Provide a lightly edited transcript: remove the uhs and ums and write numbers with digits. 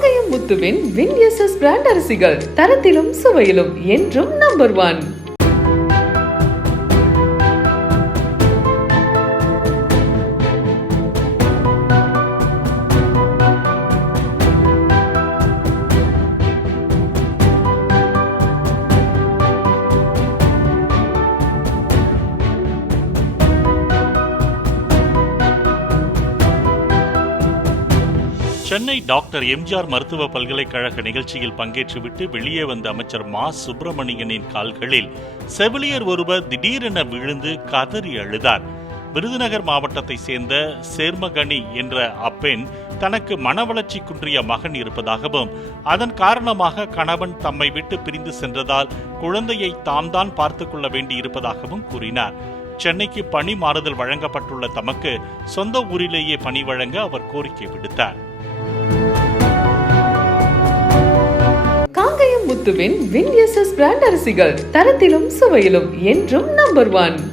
Kangayam முத்துவின் வின்எஸ்எஸ் brand அரிசிகள் தரத்திலும் சுவையிலும் என்றும் number 1. Chennai doctor MGR மருத்துவ பல்கலைக்கழக நிகழ்ச்சியில் பங்கேற்றுவிட்டு வெளியே வந்த அமைச்சர் மா சுப்பிரமணியனின் கால்களில் செவிலியர் ஒருவர் திடீரென விழுந்து கதறி அழுதார். விருதுநகர் மாவட்டத்தை சேர்ந்த சேர்மகனி என்ற அப்பெண் தனக்கு மனவளர்ச்சி குன்றிய மகன் இருப்பதாகவும் அதன் காரணமாக கணவன் தம்மை விட்டு பிரிந்து சென்றதால் குழந்தையை தாம் தான் பார்த்துக் கொள்ள வேண்டி இருப்பதாகவும் கூறினார். சென்னைக்கு பணி மாறுதல் வழங்கப்பட்டுள்ள தமக்கு சொந்த ஊரிலேயே பணி வழங்க அவர் கோரிக்கை விடுத்தார். காங்கயம் முத்துவின் வின்எஸ்எஸ் பிராண்ட் அரிசிகள் தரத்திலும் சுவையிலும் என்றும் நம்பர் 1.